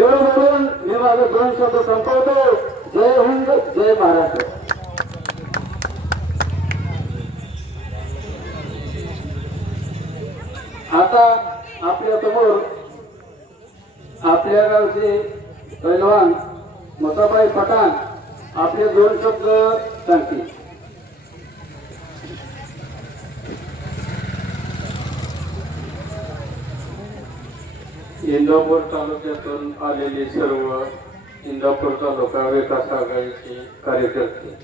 एवढं बोलून मी माझे 2 शब्द संपवतो. जय हिंद, जय महाराष्ट्र. आता आपल्या समोर आपल्या गावचे पैलवान मुसाबाई पठाण आपले 2 शब्द सांगतील. इंदापूर तालुक्यातून आलेले सर्व इंदापूर तालुका विकास आघाडीचे कार्यकर्ते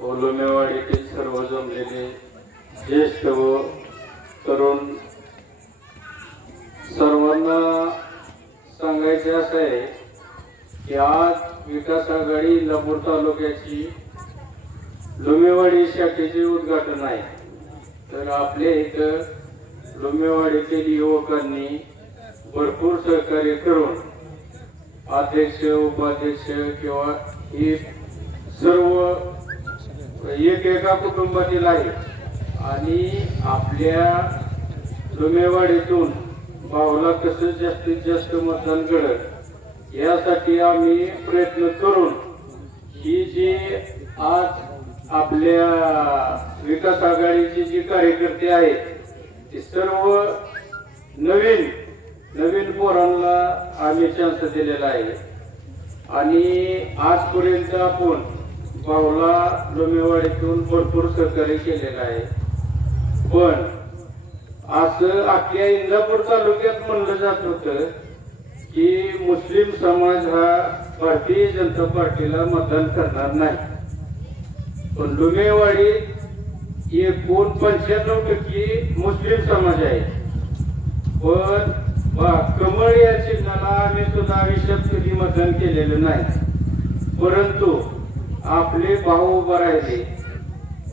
व लोमेवाडीतील सर्व जमलेले ज्येष्ठ व तरुण सर्वांना सांगायचे असे आहे की आज विकास आघाडी इंदापूर तालुक्याची लोमेवाडी शाखेचे उद्घाटन आहे. तर आपल्या इथं लोमेवाडीतील युवकांनी भरपूर सहकार्य करून अध्यक्ष उपाध्यक्ष किंवा हे सर्व एका कुटुंबातील आहे आणि आपल्या लोमेवाडीतून भाऊला कसं जास्तीत जास्त मतदान घडत यासाठी आम्ही प्रयत्न करून ही जी आज आपल्या विकास आघाडीचे जे कार्यकर्ते आहेत ते सर्व नवीन पोरांना आम्ही चान्स दिलेला आहे आणि आजपर्यंत आपण भाऊला लोमेवाडीतून भरपूर सहकार्य केलेलं आहे. पण असं अख्ख्या इंदापूर तालुक्यात म्हणलं जात होतं की मुस्लिम समाज हा भारतीय जनता पार्टीला मतदान करणार नाही. पण लोमेवाडीत एकूण 95% मुस्लिम समाज आहे. पण कमळ या चिन्हाला आम्ही सुद्धा आयुष्यात कधी मतदान केलेलं नाही. परंतु आपले भाऊ उभे राहिले,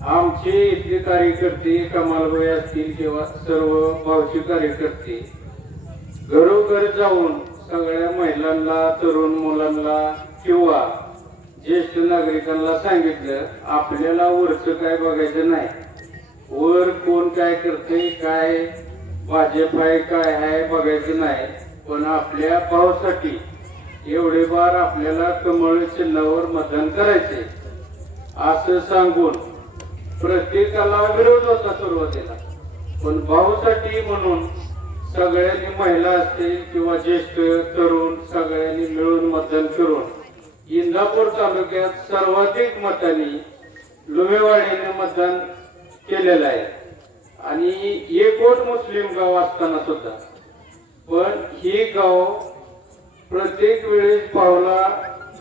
आमचे इथले कार्यकर्ते कमालबाई असतील किंवा सर्व भाऊचे कार्यकर्ते घरोघर जाऊन सगळ्या महिलांना तरुण मुलांना किंवा ज्येष्ठ नागरिकांना सांगितलं आपल्याला वरचं काय बघायचं नाही, वर कोण काय करते काय भाजप आहे काय आहे बघायचं नाही, पण आपल्या भावासाठी एवढे बार आपल्याला कमळ चिन्हावर मतदान करायचे असं सांगून प्रत्येकाला विरोध होता सुरुवातीला. पण भाऊसाठी म्हणून सगळ्यांनी महिला असतील किंवा ज्येष्ठ तरुण सगळ्यांनी मिळून मतदान करून इंदापूर तालुक्यात सर्वाधिक मतांनी लोमेवाडीने मतदान केलेलं आहे आणि एकवट मुस्लिम गाव असताना सुद्धा पण हे गाव प्रत्येक वेळेस भाऊला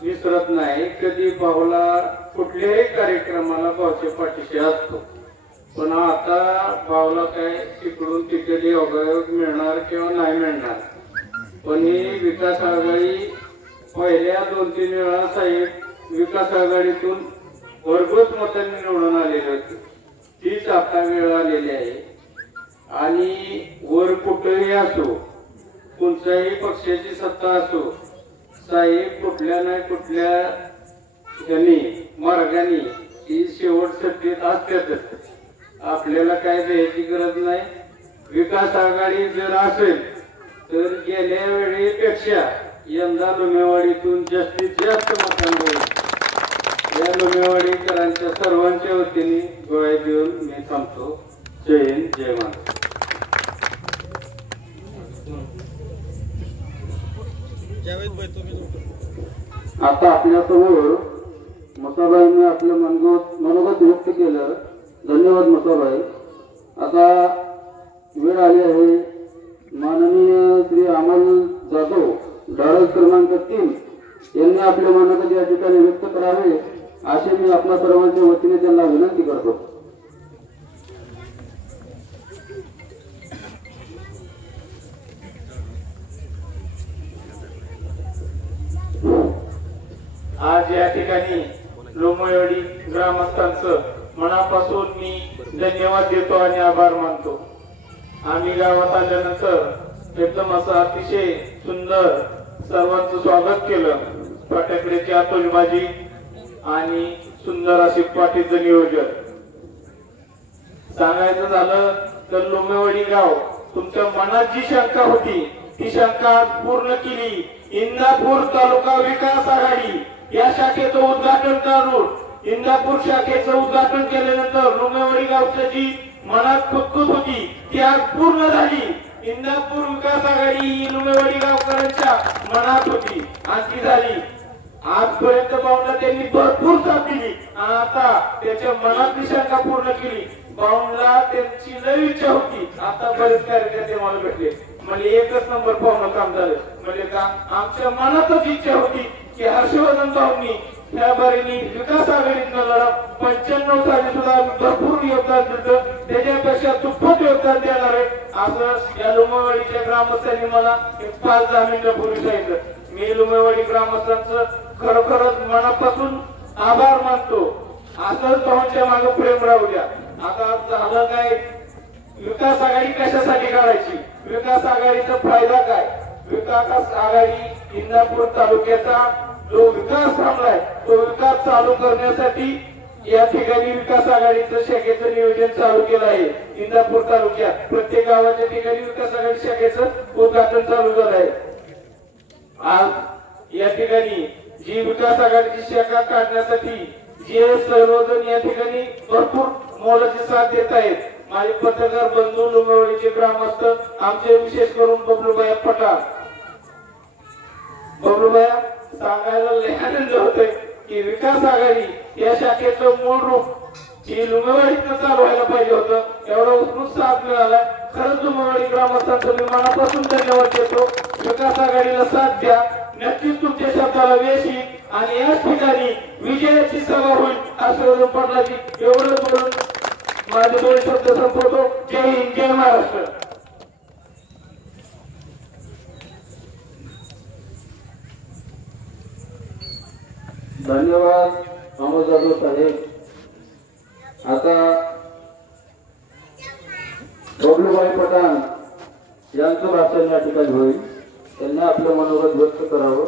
विसरत नाही. कधी भाऊला कुठल्याही कार्यक्रमाला भाऊच्या पाठीशी असतो. पण आता भाऊला काय तिकडून तिकडे योगायोग मिळणार किंवा नाही मिळणार. पण ही विकास आघाडी पहिल्या 2-3 वेळा साहेब विकास आघाडीतून भरघोस मतांनी निवडून आलेली होती. तीच आता वेळ आलेली आहे आणि वर कुठेही असो कोणत्याही पक्षाची सत्ता असो साहेब कुठल्या नाही कुठल्या मार्गाने ती शेवट सत्तेत असतातच. आपल्याला काय द्यायची गरज नाही. विकास आघाडी जर असेल तर गेल्या वेळेपेक्षा यंदा लोमेवाडीतून जास्तीत जास्त मतांवर या लोमेवाडीकरांच्या सर्वांच्या वतीने गोळ्या देऊन मी थांबतो. जय हिंद, जय महाराष्ट्र. आता आपल्या समोर मुसाबाईंनी आपलं मनोगत व्यक्त केलं. धन्यवाद मुसाबाई. आता वेळ आली आहे माननीय श्री अमल जाधव धाडस क्रमांक 3 यांनी आपले मनोगत या ठिकाणी व्यक्त करावे असे मी आपल्या सर्वांच्या वतीने त्यांना विनंती करतो. आज या ठिकाणी लोमेवाडी ग्रामस्थांचं मनापासून मी धन्यवाद देतो आणि आभार मानतो. आम्ही गावात आल्यानंतर एकदम असं अतिशय सुंदर सर्वांचं स्वागत केलं. फटाकड्याची आतषबाजी आणि सुंदर असे पाठीचं नियोजन. सांगायचं झालं तर लोमेवाडी गाव तुमच्या मनात जी शंका होती ती शंका पूर्ण केली. इंदापूर तालुका विकास आघाडी या शाखेचं उद्घाटन करून इंदापूर शाखेचं उद्घाटन केल्यानंतर लुमेवाडी गावची जी मनात खुदखुद होती ती आज पूर्ण झाली. इंदापूर विकास आघाडी ही लुमेवाडी गावकऱ्यांच्या मनात होती आणि ती झाली. आजपर्यंत बाऊंडला त्यांनी भरपूर साथ दिली आणि आता त्याच्या मनातली शंका पूर्ण केली. बाऊंडला त्यांची लई इच्छा होती. आता बरेच कार्यकर्ते मला भेटले, म्हणजे एकच नंबर पाहुणं काम झालं. म्हणजे का आमच्या मनातच इच्छा होती की हर्षवर्धन भाऊंनी त्या बारीने विकास आघाडीतनं लढा 95 साली सुद्धा भरपूर योगदान दिलं, त्याच्यापेक्षा दुप्पट योगदान देणार आहे असं या लुमेवाडीच्या ग्रामस्थांनी मला एक 5-10 मिनिटांपूर्वी सांगितलं. मी लुमेवाडी ग्रामस्थांचं खरोखरच मनापासून आभार मानतो. असंच भाऊंच्या मागे प्रेम राहू द्या. आता झालं काय, विकास आघाडी कशासाठी काढायची, विकास आघाडीचा फायदा काय, विकास आघाडी इंदापूर तालुक्याचा जो विकास थांबलाय तो विकास चालू करण्यासाठी या ठिकाणी विकास आघाडीचं शाखेचं नियोजन चालू केलं आहे. इंदापूर तालुक्यात प्रत्येक गावाच्या ठिकाणी विकास आघाडी शाखेचं उद्घाटन चालू झालं आहे. आज या ठिकाणी जी विकास आघाडीची शाखा काढण्यासाठी जे सर्वजण या ठिकाणी भरपूर मोलाची साथ देत आहेत. माझे पत्रकार बंधू लुमेवाडीचे ग्रामस्थ आमचे विशेष करून बबलूबाया पठार. बबलूबाया सांगायला लय आनंद होतोय की विकास आघाडी या शाखेचं मूळ रूप ही लुमेवाडीतनं चालू व्हायला पाहिजे होतं. एवढा उत्कृष्ट साथ मिळाला. खरंच लुमेवाडी ग्रामस्थांचं मी मनापासून धन्यवाद देतो. विकास आघाडीला साथ द्या. नक्कीच तुमच्या शब्दाला यश येईल आणि याच ठिकाणी विजयाची सभा होईल असं पडलाजी एवढंच बोलून माझे 2 शब्द संपवतो. जय हिंद, जय महाराष्ट्र. धन्यवाद अमोल जाधव साहेब. आता बबलूबाई पठाण यांचं भाषण या ठिकाणी होईल. त्यांनी आपलं मनोगत व्यक्त करावं.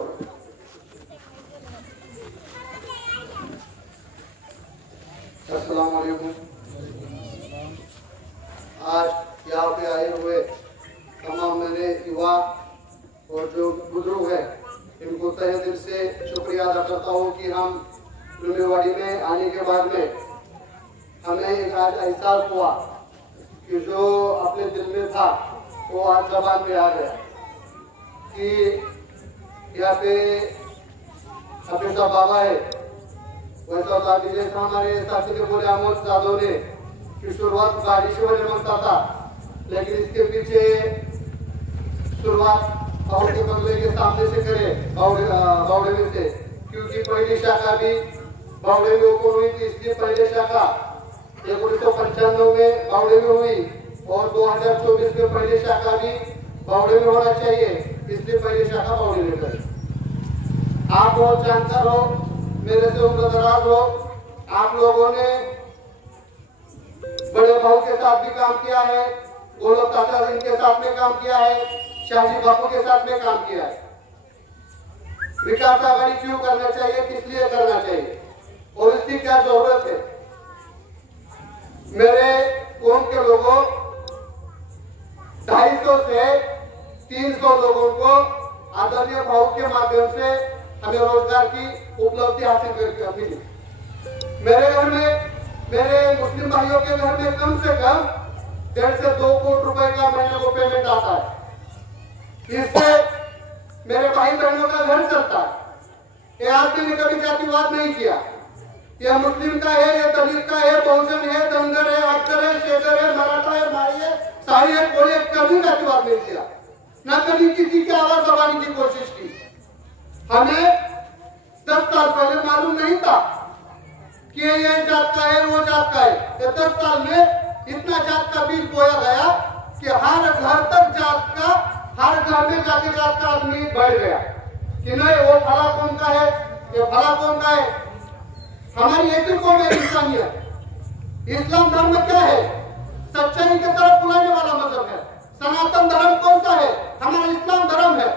अस्सलाम वालेकुम. आज यहाँ पे आए हुए तमाम मेरे युवा और जो बुजुर्ग हैं इनको तहे दिल से शुक्रिया अदा करता हूँ कि हम लुमेवाड़ी में आने के बाद में हमें एक आज एहसास हुआ कि जो अपने दिल में था वो आज जबान पे आ गया कि यहाँ पे अपने साहब बाबा है वैसा साथी जैसा हमारे साथी ने बोले अमोल जाधव ने कि शुरुआत गाड़ी से वजह बनता था, लेकिन इसके पीछे शुरुआत बावड़े के बंगले के सामने से करे बावड़े में से, क्योंकि पहली शाखा भी बावड़े में ओपन हुई थी. इसलिए पहली शाखा 1995 में बावड़े में हुई और 2024 में पहली शाखा भी बावड़े में होना चाहिए, इसलिए पहली शाखा बावड़े में करी. आप बहुत जानकार हो, मेरे से उम्र दराज हो. आप लोगों ने बड़े भाऊ के साथ भी काम किया है, गोलक चाचा के साथ में काम किया है, शाहजी बापू के साथ में काम किया है. विकास आघाड़ी क्यों करना चाहिए, किस लिए करना चाहिए और इसकी क्या जरूरत है. मेरे कौम के लोगों 250 से 300 लोगों को आदरणीय भाऊ के माध्यम से हमें रोजगार की उपलब्धि हासिल करके मिली. मेरे घर में, मेरे मुस्लिम भाइयों के घर में कम से कम 1.5 से 2 करोड़ रुपए का महीने को पेमेंट आता है. इससे मेरे भाई बहनों का घर चलता है. ये आदमी ने कभी जातिवाद नहीं किया. यह मुस्लिम का है, यह दलित का है, बहुजन है, धनगर है, अख्तर है, शेखर है, मराठा है, माई है, शाही है, कोई कभी जातिवाद नहीं किया. न कभी किसी की आवाज दबाने की कोशिश की. हमें 10 साल पहले मालूम नहीं था कि ये जात का है, वो जात का है. ये 10 साल में इतना जात का बीज बोया गया कि हर घर तक जात का, हर घर में जाके जात का आदमी बढ़ गया कि नहीं वो फला कौन का है, ये फला कौन का है. हमारी एक ही कौम है इंसानियत. इस्लाम धर्म क्या है, सच्चाई की तरफ बुलाने वाला मजहब है. सनातन धर्म कौन सा है, हमारा इस्लाम धर्म है.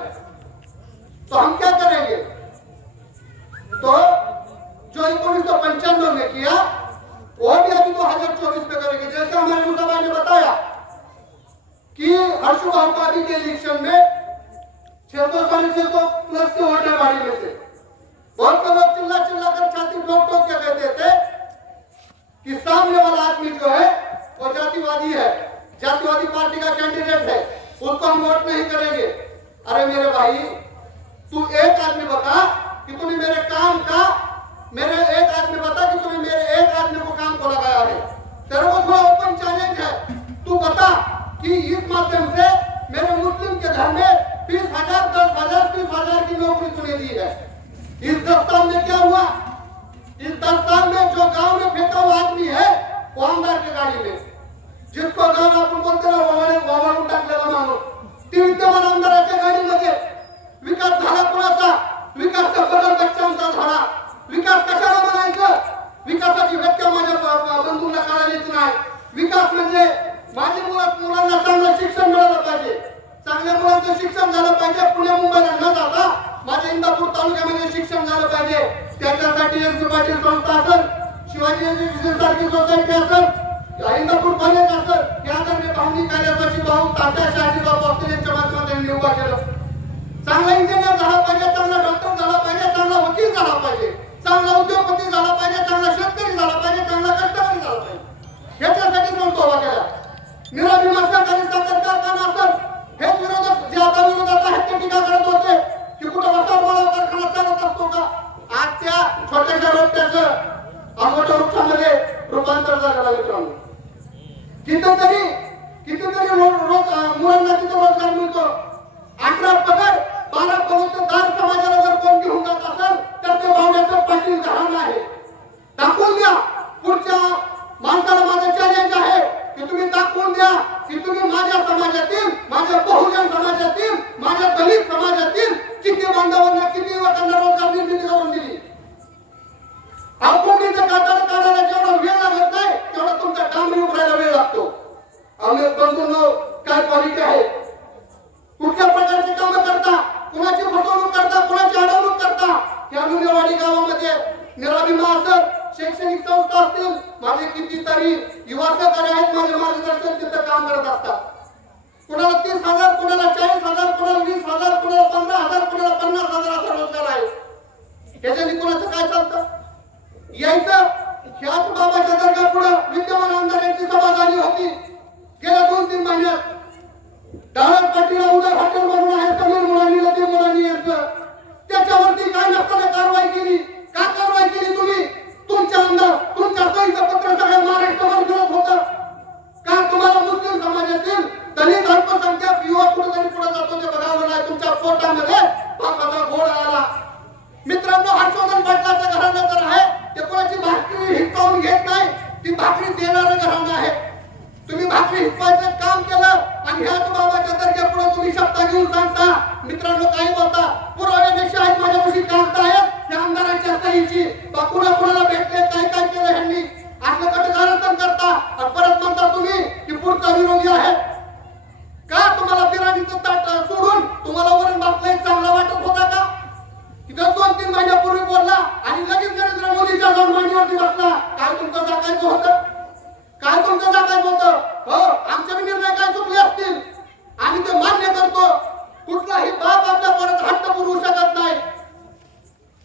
तो हम क्या करेंगे, तो जो 1995 में किया वो भी अभी 2024 में करेंगे. जैसे हमारे मुसलमान ने बताया कि हर्षु भाई के इलेक्शन में 600 प्लस के वोटर बाड़ी में से बहुत से लोग चिल्ला चिल्ला कर छाती ठोक ठोक के कहते थे कि सामने वाला आदमी जो है वो जातिवादी है, जातिवादी पार्टी का कैंडिडेट है, उसको हम वोट नहीं करेंगे। अरे मेरे भाई, तू एक आदमी बता कि तूने मेरे काम का, मेरे एक आदमी बता कि तूने मेरे एक आदमी को काम को लगाया है। तेरे को थोड़ा ओपन चैलेंज है, तू बता कि इस माध्यम से मेरे मुस्लिम के घर में 20,000, 10,000, 30,000 की नौकरी तूने दी है। इस 10 साल में क्या हुआ? इस 10 साल में जो गांव में फेंका हुआ आदमी है वो आमदार की गाड़ी में, जिसको गांव आपण बोलते ना वावळून टाकलेला माणूस, ती विद्यमान आमदाराच्या गाडीमध्ये विकास झाला कोणाचा? विकासचा बदल बच्चांचा झाला। विकास कशाला म्हणायचं? विकासाची व्याख्या माझ्या बंधूंना कळालीच नाही। विकास म्हणजे माझ्या मुलांना चांगलं शिक्षण मिळालं पाहिजे, चांगल्या मुलांचं शिक्षण झालं पाहिजे, पुणे मुंबईला न जाता माझ्या इंदापूर तालुक्यामध्ये शिक्षण झालं पाहिजे। त्याच्यासाठी एस पाटील संस्था असेल, शिवाजी एज्युकेशन सारखी सोसायटी असेल, इंदापूर कॉलेज असेल, यासारखे पाहुणी कार्यासाठी भाऊ तात्या शहाजीबाबू असतील यांच्या माध्यमातून उभा केलं। चांगला इंजिनियर झाला पाहिजे, चांगला डॉक्टर झाला पाहिजे, चांगला वकील झाला पाहिजे, चांगला उद्योगपती झाला पाहिजे, चांगला शेतकरी झाला पाहिजे, चांगला कष्टकरी झाला पाहिजे। याच्यासाठी संस्था उभा केला। निराभिमान सहकारी साखर कारखाना असेल, हेच विरोधक जे आता विरोधात आहेत ते टीका करत होते की कुठं वसाहतवाडा कारखाना चालत असतो का? आज त्या छोट्याशा रोपट्याचं आंबोट्या वृक्षामध्ये रूपांतर झालेलं मित्रांनो। कितीतरी मुलांना तिथे रोजगार मिळतो। 18 पगार 12 पगार समाजाला जर कोण घेऊन जात असेल तर ते भावड्याचं पाटील घराणं आहे। दाखवून द्या, पुढच्या माणसाला माझं चॅलेंज आहे की तुम्ही दाखवून द्या की तुम्ही माझ्या समाजातील, माझ्या बहुजन समाजातील, माझ्या दलित समाजातील किती बांधवांना, किती युवकांना रोजगार निर्मिती करून दिली। कोंबडीचं कातड काढायला जेवढा वेळ लागत नाही तेवढा तुमचा डांबरी उभरायला वेळ लागतो। आम्ही बंधूंनो, काय क्वालिटी आहे, कुठल्या प्रकारची कामं करता, कुणाची फसवणूक करता, कुणाची अडवणूक करता। या लुणेवाडी गावामध्ये निराभिमान असेल, शैक्षणिक संस्था असतील, माझे कितीतरी युवा सहकारी आहेत, माझे मार्गदर्शन तिथं काम करत असतात। कुणाला 30,000, कुणाला 40,000, कुणाला 20,000, कुणाला 15,000, कुणाला 50,000 असा रोजगार आहे। त्याच्याने कुणाचं काय चालतं? यायचं ह्याच बाबाच्या दर्गापुढे विद्यमान आमदारांची सभा झाली होती गेल्या 2-3 महिन्यात। दानव पाटील उदय हॉटेल म्हणून आहे, समीर मुलांनी, लती मुलांनी यांचं, त्याच्यावरती काय नसताना कारवाई केली? का कारवाई केली तुम्ही? तुमच्या आमदार, तुमच्या सहीचं पत्र सगळ्या महाराष्ट्रावर फिरत होतं का? तुम्हाला मुस्लिम समाजातील दलित अल्पसंख्याक युवक कुठेतरी पुढे जातो ते बघावं नाही। तुमच्या पोटामध्ये पापाचा गोळ आला। मित्रांनो, हर्षवर्धन पाटलाचं घराणं तर आहे, ते कोणाची भाकरी हिसकावून घेत नाही, ती भाकरी देणारं घराणं आहे। तुम्ही भाकरी हिसकायचं काम केलं आणि ह्याच बाबाच्या दर्ग्यापुढे तुम्ही शब्द घेऊन सांगता। मित्रांनो, काही बोलता, पुराव्यापेक्षा आहेत माझ्यापाशी कागद आहेत या आमदारांच्या सहीची, कुणा कुणाला भेटले, काय काय केलं ह्यांनी, असं कटकारस्थान करता आणि परत म्हणता तुम्ही की पुढचा विरोधी आहे का? तुम्हाला बिर्याणीचं ताट सोडून तुम्हाला वरण भात लई चांगला वाटत होता का? तिथं 2-3 महिन्यापूर्वी बोलला आणि लगेच नरेंद्र मोदीच्या जाऊन मांडीवरती बसला। काय तुमचं जागायचं होतं? काय तुमचं जागायचं होतं? हो, आमचे निर्णय काय चुकले असतील आम्ही ते मान्य करतो। कुठलाही बाप आपल्या परत हट्ट पुरवू शकत नाही,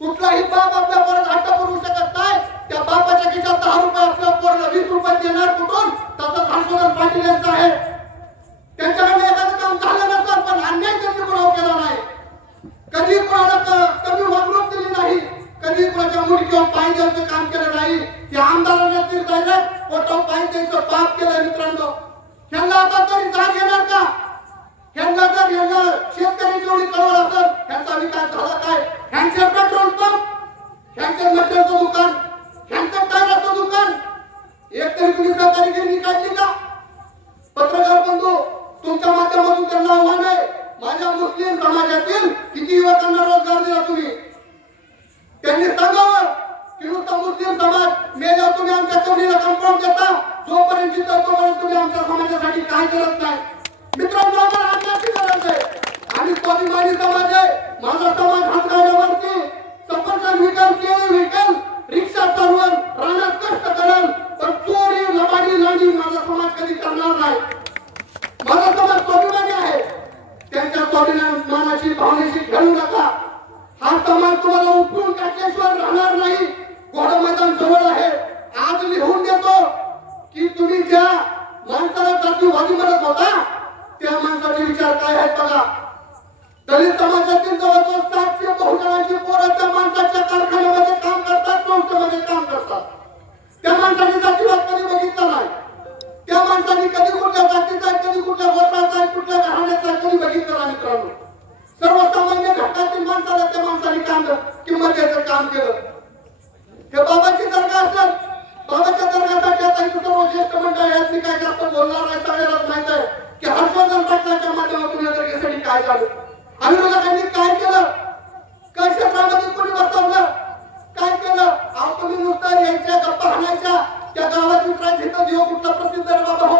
कुठलाही बाप आपल्या परत हट्ट पुरवू शकत नाही। त्या बापाच्या खिशात 10 रुपये असल्यावर पोराला 20 रुपये देणार कुठून? तसंच हर्षवर्धन पाटील यांचं आहे। त्यांच्याकडे एखादं काम झालं नसतं पण अन्याय त्यांनी कोणावर केला नाही, कधी कोणाला कमी वागणूक दिली नाही, कधी कोणाच्या मुडक्यावर पाय द्यायचं काम केलं नाही। त्या आमदारांना डायरेक्ट पोटावर पाय द्यायचं पाप केलं। मित्रांनो, ह्यांना आता तरी जाग येणार का? ह्यांना जर शेतकरी जेवढी कळवळ असेल, ह्यांचा विकास झाला काय? ह्यांचे पेट्रोल पंप, ह्यांचे मटेरियलचं दुकान, ह्यांचं टायराचं दुकान, एक तरी तुम्ही सहकारी गिरणी काढली का? पत्रकार बंधू, तुमच्या माध्यमातून त्यांना आव्हान आहे, माझ्या मुस्लिम समाजातील किती युवकांना रोजगार दिला तुम्ही? त्यांनी सांगावं की नुसता मुस्लिम समाज मेल्यावर तुम्ही आमच्या चौलीला कंपाऊंड देता, जोपर्यंत जिथं तोपर्यंत तुम्ही आमच्या समाजासाठी काय करत नाही। मित्रांनो, आम्हाला आत्महत्या करायचं आहे। आम्ही स्वाभिमानी समाज आहे। माझा समाज हातगाड्यावरती सफरचंद विकल, केळी विकल, रिक्षा चालवल, रानात कष्ट करल, पण चोरी, लबाडी, लांडी माझा समाज कधी करणार नाही। माझा समाज स्वाभिमानी आहे। त्यांच्या स्वाभिमानाची भावना हा समाज तुम्हाला उपटून टाकल्याशिवाय राहणार नाही. घोडा मैदान जवळ आहे. आज लिहून देतो की तुम्ही ज्या माणसाला जातीवादी म्हणत होता त्या माणसाचे विचार काय आहेत बघा. दलित समाजातील जवळजवळ 700 बहुजनांची पोरं त्या माणसाच्या कारखान्यामध्ये काम करतात, संस्थेमध्ये काम करतात. त्या माणसाने जातीवाद कधी बघितला नाही. त्या माणसाने कधी कुठल्या जातीचा आहे, कधी कुठल्या गोत्राचा आहे, कुठल्या घराण्याचा आहे कधी बघितलं नाही. मित्रांनो, सर्वसामान्य घटकातील माणसाला त्या माणसाने किंमत द्यायचं काम केलं. हे बाबाची दर्गा असेल, बाबाच्या दर्गासाठी आता इथं सर्व ज्येष्ठ मंडळ आहेत. मी काय जास्त बोलणार नाही. सगळ्यालाच माहित आहे की हर्षवर्धन पाटलाच्या माध्यमातून या दर्गेसाठी काय झालं, आंदोलकांनी काय केलं, काय क्षेत्रामध्ये कोणी बसवलं, काय केलं. अहो तुम्ही नुसतं यायच्या गप्पा हाणायच्या. त्या गावात विचारायचं इथं देव कुठला प्रसिद्ध आहे बाबा. हो,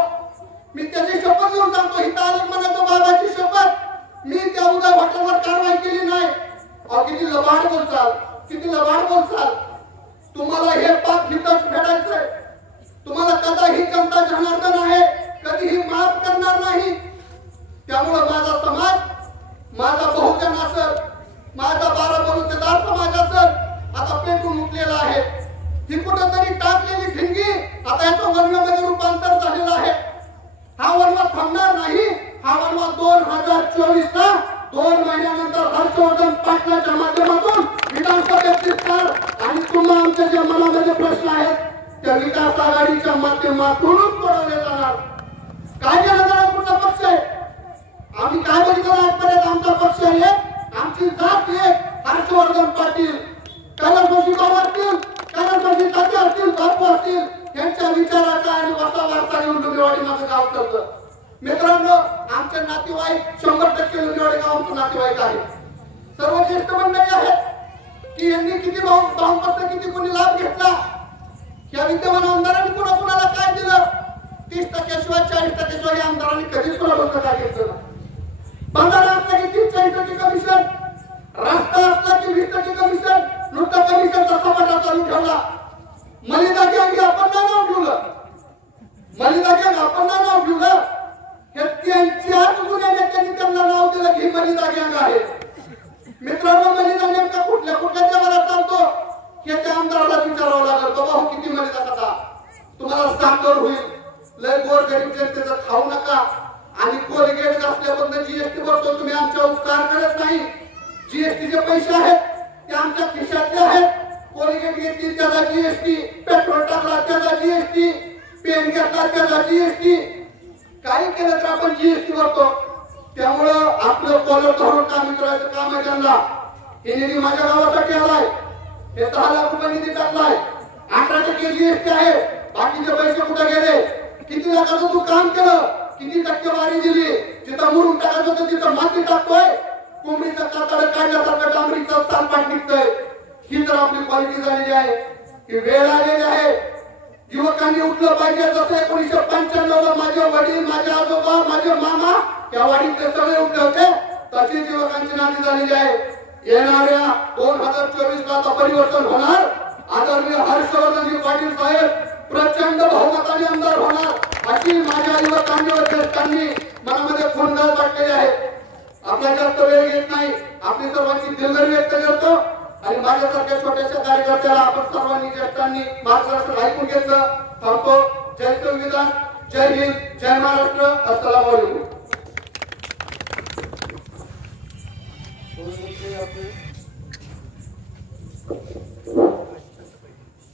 मी त्याची शपथ घेऊन सांगतो, इथं आले म्हणायचं बाबाची शपथ. मी त्या उद्या हॉटेलवर कारवाई केली नाही. अहो किती लबाड बोलचाल, किती लबाड बोलचाल. तुम्हाला हे पाप हितच फेडायचंय. तुम्हाला कदाही जनता जनार्दन आहे, कधीही माफ करणार नाही. त्यामुळे माझा समाज, माझा बहुजन असेल, माझा 12 बलुतेदार समाज असेल, आता पेटून उठलेला आहे. ही कुठेतरी टाकलेली ठिणगी आता याचं वनव्यामध्ये रूपांतर झालेलं आहे. हा वनवा थांबणार नाही. हा वनवा 2024 ला 2 महिन्यानंतर हर्षवर्धन पाटलाच्या माध्यमातून विधानसभेत दिसणार. आणि तुम्हाला आमच्या ज्या मनामध्ये प्रश्न आहेत त्या विकास आघाडीच्या माध्यमातूनच सोडवले जाणार. काय केलं जाणार, कुठला पक्ष आहे, आम्ही काय बघितलं आजपर्यंत. आमचा पक्ष आहे, आमची जात एक, हर्षवर्धन पाटील. कैलासवासी बाबा असतील, कैलासवासी तात्या असतील, बापू असतील, यांच्या विचाराचा आणि वसा वारसा घेऊन लुणेवाडी माझं गाव करतं. मित्रांनो, आमचे नातेवाईक 100% लुणेवाडी गाव आमचं नातेवाईक आहे. सर्व ज्येष्ठ मंडळी आहेत की यांनी किती बहुमत किती कोणी लाभ घेतला. या विद्यमान आमदारांनी कुणाला काय दिलं. 30% शिवाय 40% शिवाय आमदारांनी कधीच कोणाबद्दल काय घेतलं. बंधारा असला की 30-40% कमिशन, रस्ता असला की 20% कमिशन. नुसतं कमिशनचा सपाटा चालू ठेवला. मलिदा गँग आपण नाव ठेवलं, मलिदा गँग आपण नाव ठेवलं. हे त्यांच्याच जुन्या नेत्यांनी त्यांना नाव दिलं की मलिदा गँग आहे. मित्रांनो, मलिदा नेमका कुठल्या कुठल्या जगाला चालतो हे त्या आमदाराला विचारावं लागेल. बाबा हो किती मलिदा कसा तुम्हाला साखर होईल. लय गोर गरीब जनतेचं खाऊ नका. आणि कोलगेट घासल्याबद्दल जीएसटी भरतो तुम्ही, आमच्या उपकार करत नाही. जीएसटीचे पैसे आहेत ते आमच्या खिशातले आहेत. कोलगेट घेतली त्याचा जीएसटी, पेट्रोल टाकला त्याचा जीएसटी, पेन घेतला त्याचा जीएसटी. काही केलं तर आपण जीएसटी भरतो. त्यामुळं आपलं कॉलर धरून काम करायचं काम आहे त्यांना. हे निधी माझ्या गावासाठी आलाय. हे 10 लाख रुपये निधी टाकलाय. 18% जीएसटी आहे. बाकीचे पैसे कुठे गेले, किती लाखाचं तू काम केलं, किती टक्केवारी दिली. जिथं मुरुम टाकायचं होतं तिथं माती टाकतोय. कोंबडीचं कातडं काढल्यासारखं डांबरीचं सालपाट निघतंय. ही तर आपली क्वालिटी झालेली आहे. ही वेळ आलेली आहे. युवकांनी उठलं पाहिजे. जसं 1995 ला माझे वडील, माझे आजोबा, माझे मामा या वाडीतले सगळे उठले होते, तशीच युवकांची नांदी झालेली आहे. येणाऱ्या 2024 ला परिवर्तन होणार. आदरणीय हर्षवर्धनजी पाटील साहेब प्रचंड बहुमताने आमदार होणार अशी माझ्या युवकांनी व ज्येष्ठांनी मनामध्ये खुणगाल वाटलेली आहे. आपला जास्त वेळ घेत नाही. आपली सर्वांची दिलगिरी व्यक्त करतो आणि माझ्यासारख्या छोट्याशा कार्यकर्त्याला आपण सर्वांनी ज्येष्ठांनी मार्गदर्शन ऐकून घेतलं. थांबतो. जय संविधान, जय हिंद, जय महाराष्ट्र. अस्सलाम वालेकुम.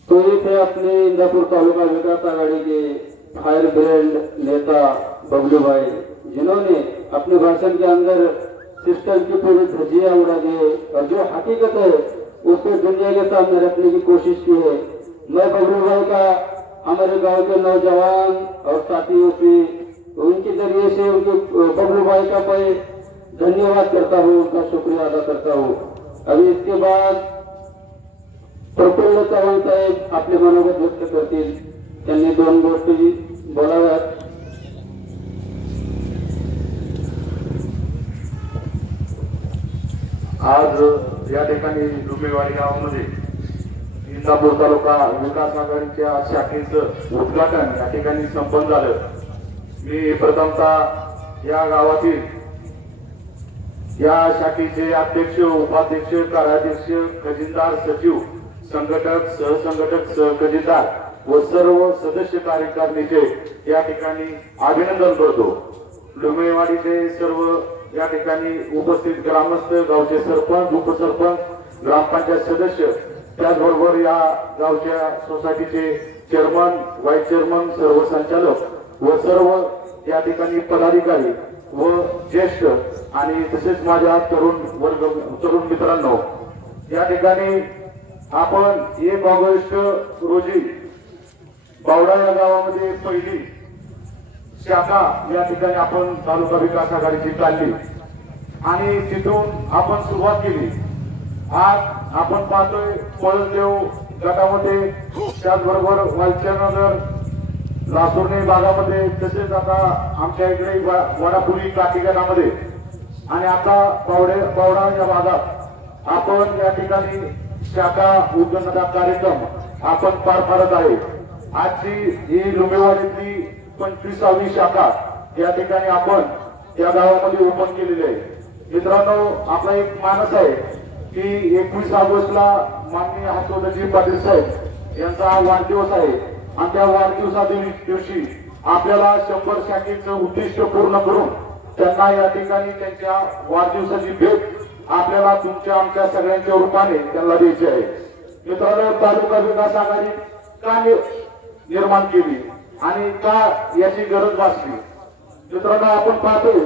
तो ये थे अपने इंदापुर तालुका विकास आघाड़ी के फायर ब्रिगेड नेता बबलू भाई, जिन्होंने अपने भाषण के अंदर सिस्टम की पूरी धज्जियां उड़ा दी और जो हकीकत है उसको दुनिया के सामने रखने की कोशिश की है। मैं बबलू भाई का हमारे गांव के नौजवान और साथियों से उनके जरिए से उनके बबलू भाई का मैं धन्यवाद करता हूँ, उनका शुक्रिया अदा करता हूँ। अभी इसके बाद प्रफुल्ल चव्हाण साहेब आपले मनोगत व्यक्त करतील. त्यांनी 2 गोष्टी बोलाव्यात. आज या ठिकाणी लुमेवाडी गावामध्ये इंदापूर तालुका विकास आघाडीच्या शाखेचं उद्घाटन या ठिकाणी संपन्न झालं. मी प्रथमतः या गावातील या शाखेचे अध्यक्ष, उपाध्यक्ष, कार्याध्यक्ष, खजिनदार, सचिव, संघटक, सहसंघटक, सहखजिनदार व सर्व सदस्य कार्यकारिणीचे या ठिकाणी अभिनंदन करतो. डोमेवाडीचे सर्व या ठिकाणी उपस्थित ग्रामस्थ, गावचे सरपंच, उपसरपंच, ग्रामपंचायत सदस्य, त्याचबरोबर या गावच्या सोसायटीचे चेअरमन, व्हाईस चेअरमन, सर्व संचालक व सर्व या ठिकाणी पदाधिकारी व ज्येष्ठ आणि तसेच माझ्या तरुण मित्रांनो, या ठिकाणी आपण 1 ऑगस्ट रोजी बावडा या गावामध्ये पहिली शाखा या ठिकाणी आपण तालुका विकास आघाडीची काढली आणि तिथून आपण सुरुवात केली. आज आपण पाहतोय पळसदेव गटामध्ये, त्याचबरोबर वालचंदनगर, लासुर्णे भागामध्ये, तसेच आता आमच्या इकडे वडापुरी काठी गटामध्ये आणि आता बावडा या भागात आपण या ठिकाणी शाखा उद्घाटनाचा कार्यक्रम आपण पार पाडत आहे. आजची ही लुमेवाडीतली 25वी शाखा या ठिकाणी आपण या गावामध्ये ओपन केलेली आहे. मित्रांनो, आपला एक मानस आहे की 21 ऑगस्टला माननीय हर्षवर्धनजी पाटील साहेब यांचा वाढदिवस आहे आणि त्या वाढदिवसा दिवशी आपल्याला 100 शाखेचं उद्दिष्ट पूर्ण करून त्यांना या ठिकाणी त्यांच्या वाढदिवसाची भेट आपल्याला तुमच्या आमच्या सगळ्यांच्या रूपाने त्यांना द्यायची आहे. मित्रांनो, तालुका विकास आघाडी का निर्माण केली आणि का याची गरज भासली? मित्रांनो, आपण पाहतोय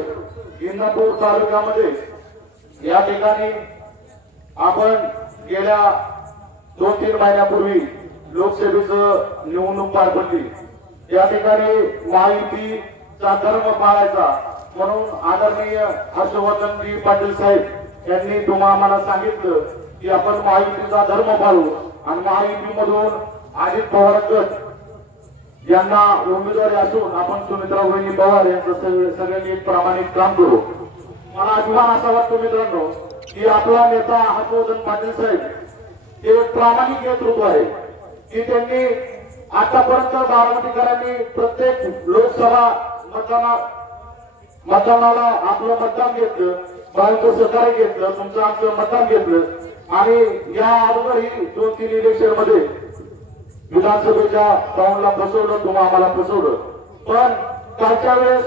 इंदापूर तालुक्यामध्ये या ठिकाणी आपण गेल्या 2-3 महिन्यापूर्वी लोकसभेचं निवडणूक पार पडली. या ठिकाणी महायुतीचा धर्म पाळायचा म्हणून आदरणीय हर्षवर्धनजी पाटील साहेब यांनी आम्हाला सांगितलं की आपण महायुतीचा धर्म पाळू आणि महायुतीमधून अजित पवार गट यांना उमेदवारी असून आपण सुमित्रा वहिनी पवार यांचं सगळ्यांनी एक प्रामाणिक काम करू. मला अभिमान असा वाटतो मित्रांनो की आपला नेता हर्षवर्धन पाटील साहेब हे प्रामाणिक नेतृत्व आहे की त्यांनी आतापर्यंत बारामतीकरांनी प्रत्येक लोकसभा मतदानाला आपलं मतदान घेतलं, भाऊंचं सहकार्य घेतलं, तुमचं आमचं मतदान घेतलं आणि या अगोदरही 2-3 इलेक्शन मध्ये विधानसभेच्या पाऊंडला फसवलं, तुम्ही आम्हाला फसवलं. पण कालच्या वेळेस